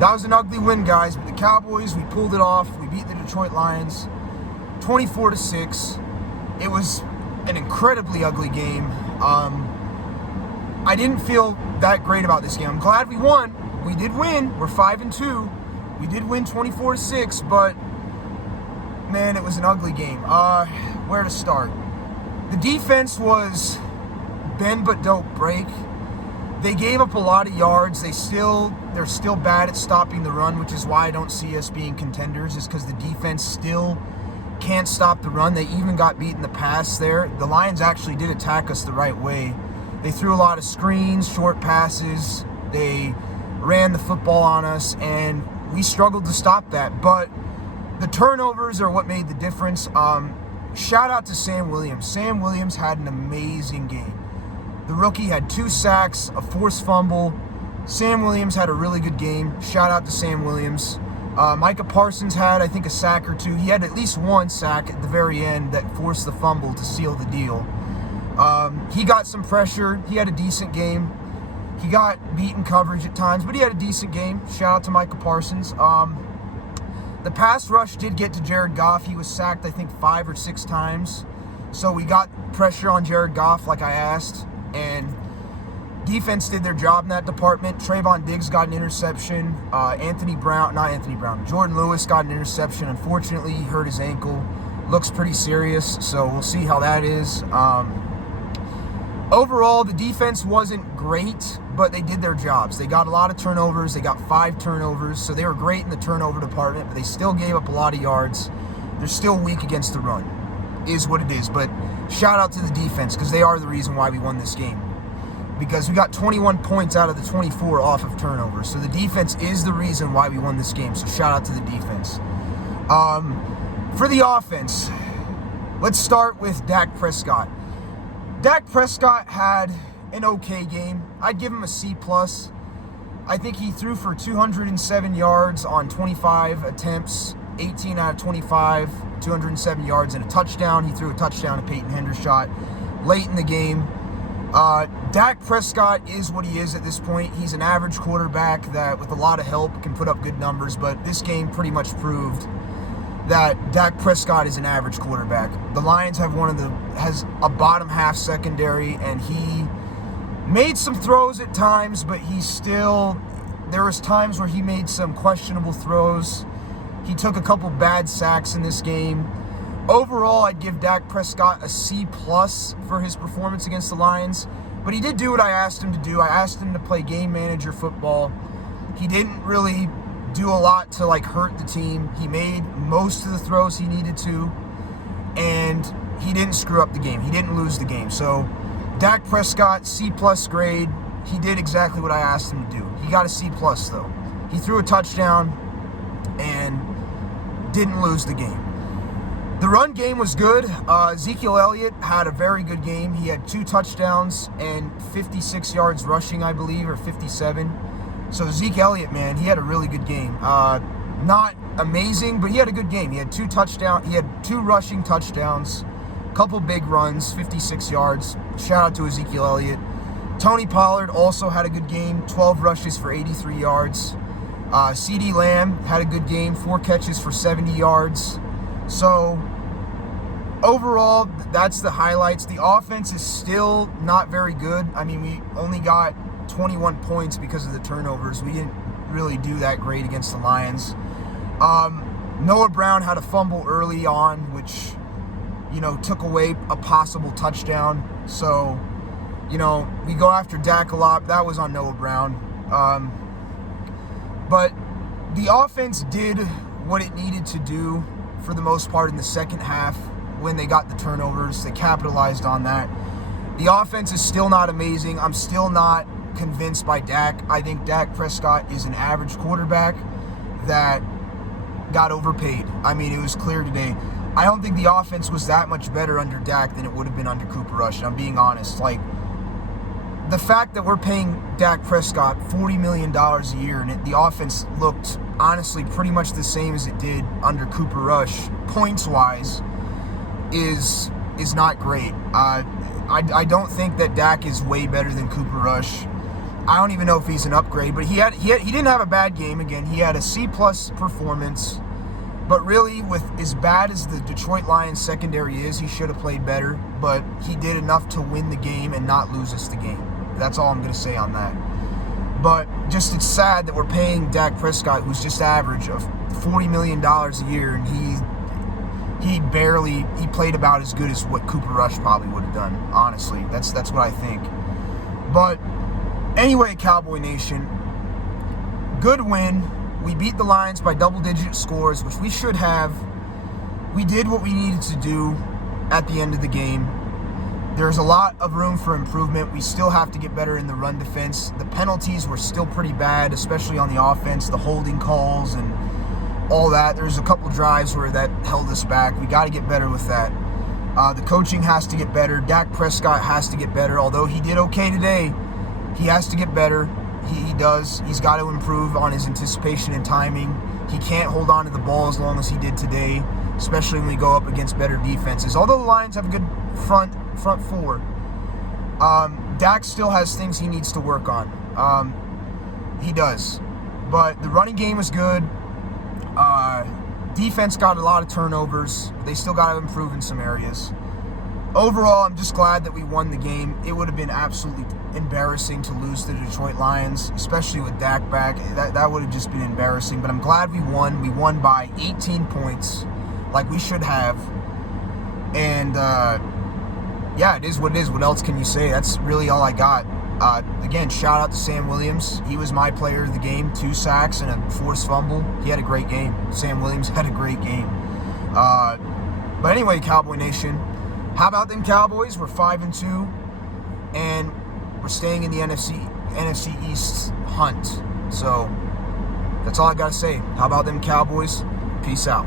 That was an ugly win, guys, but the Cowboys, we pulled it off. We beat the Detroit Lions 24-6. It was an incredibly ugly game. I didn't feel that great about this game. I'm glad we won. We did win. We're 5-2. We did win 24-6, but man, it was an ugly game. Where to start? The defense was bend but don't break. They gave up a lot of yards. They're still bad at stopping the run, which is why I don't see us being contenders, is because the defense still can't stop the run. They even got beat in the pass there. The Lions actually did attack us the right way. They threw a lot of screens, short passes. They ran the football on us, and we struggled to stop that. But the turnovers are what made the difference. Shout out to Sam Williams. Sam Williams had an amazing game. The rookie had 2 sacks, a forced fumble. Sam Williams had a really good game. Shout out to Sam Williams. Micah Parsons had, I think, a sack or 2. He had at least 1 sack at the very end that forced the fumble to seal the deal. He got some pressure. He had a decent game. He got beaten coverage at times, but he had a decent game. Shout out to Micah Parsons. The pass rush did get to Jared Goff. He was sacked, I think, 5 or 6 times. So we got pressure on Jared Goff like I asked, and defense did their job in that department. Trayvon Diggs got an interception. Jordan Lewis got an interception. Unfortunately, he hurt his ankle. Looks pretty serious, so we'll see how that is. Overall, the defense wasn't great, but they did their jobs. They got a lot of turnovers. They got 5 turnovers, so they were great in the turnover department, but they still gave up a lot of yards. They're still weak against the run, is what it is. But shout out to the defense, because they are the reason why we won this game. Because we got 21 points out of the 24 off of turnovers. So the defense is the reason why we won this game. So shout out to the defense. For the offense, let's start with Dak Prescott. Dak Prescott had an okay game. I'd give him a C+. I think he threw for 207 yards on 25 attempts, 18 out of 25, 207 yards and a touchdown. He threw a touchdown to Peyton Hendershot late in the game. Dak Prescott is what he is at this point. He's an average quarterback that, with a lot of help, can put up good numbers, but this game pretty much proved that Dak Prescott is an average quarterback. The Lions has a bottom half secondary, and he made some throws at times, but there was times where he made some questionable throws. He took a couple bad sacks in this game. Overall, I'd give Dak Prescott a C+ for his performance against the Lions, but he did do what I asked him to do. I asked him to play game manager football. He didn't really do a lot to hurt the team. He made most of the throws he needed to, and he didn't screw up the game. He didn't lose the game. So Dak Prescott, C+ grade. He did exactly what I asked him to do. He got a C+ though. He threw a touchdown and didn't lose the game. The run game was good. Ezekiel Elliott had a very good game. He had 2 touchdowns and 56 yards rushing, I believe, or 57. So Zeke Elliott, man, he had a really good game. Not amazing, but he had a good game. He had 2 rushing touchdowns, a couple big runs, 56 yards. Shout out to Ezekiel Elliott. Tony Pollard also had a good game, 12 rushes for 83 yards. CeeDee Lamb had a good game, 4 catches for 70 yards. So overall, that's the highlights. The offense is still not very good. I mean, we only got 21 points because of the turnovers. We didn't really do that great against the Lions. Noah Brown had a fumble early on, which, took away a possible touchdown. So, we go after Dak a lot. That was on Noah Brown. But the offense did what it needed to do for the most part in the second half when they got the turnovers. They capitalized on that. The offense is still not amazing. I'm still not convinced by Dak. I think Dak Prescott is an average quarterback that got overpaid. I mean, it was clear today. I don't think the offense was that much better under Dak than it would have been under Cooper Rush. And I'm being honest. The fact that we're paying Dak Prescott $40 million a year and the offense looked honestly pretty much the same as it did under Cooper Rush, points-wise, is not great. I don't think that Dak is way better than Cooper Rush. I don't even know if he's an upgrade, but he didn't have a bad game again. He had a C-plus performance, but really, with as bad as the Detroit Lions secondary is, he should have played better, but he did enough to win the game and not lose us the game. That's all I'm going to say on that. But just it's sad that we're paying Dak Prescott, who's just average of $40 million a year, and he played about as good as what Cooper Rush probably would have done, honestly. That's what I think. But anyway, Cowboy Nation, good win. We beat the Lions by double-digit scores, which we should have. We did what we needed to do at the end of the game. There's a lot of room for improvement. We still have to get better in the run defense. The penalties were still pretty bad, especially on the offense, the holding calls and all that. There's a couple drives where that held us back. We got to get better with that. The coaching has to get better. Dak Prescott has to get better. Although he did okay today, he has to get better. He does. He's got to improve on his anticipation and timing. He can't hold on to the ball as long as he did today, especially when we go up against better defenses. Although the Lions have a good front four, Dak still has things he needs to work on. He does. But the running game is good. Defense got a lot of turnovers. They still got to improve in some areas. Overall, I'm just glad that we won the game. It would have been absolutely embarrassing to lose to the Detroit Lions, especially with Dak back. That would have just been embarrassing. But I'm glad we won. We won by 18 points, like we should have. And, yeah, it is what it is. What else can you say? That's really all I got. Again, shout out to Sam Williams. He was my player of the game. 2 sacks and a forced fumble. He had a great game. Sam Williams had a great game. But anyway, Cowboy Nation, how about them Cowboys? We're 5-2, and we're staying in the NFC East hunt. So that's all I got to say. How about them Cowboys? Peace out.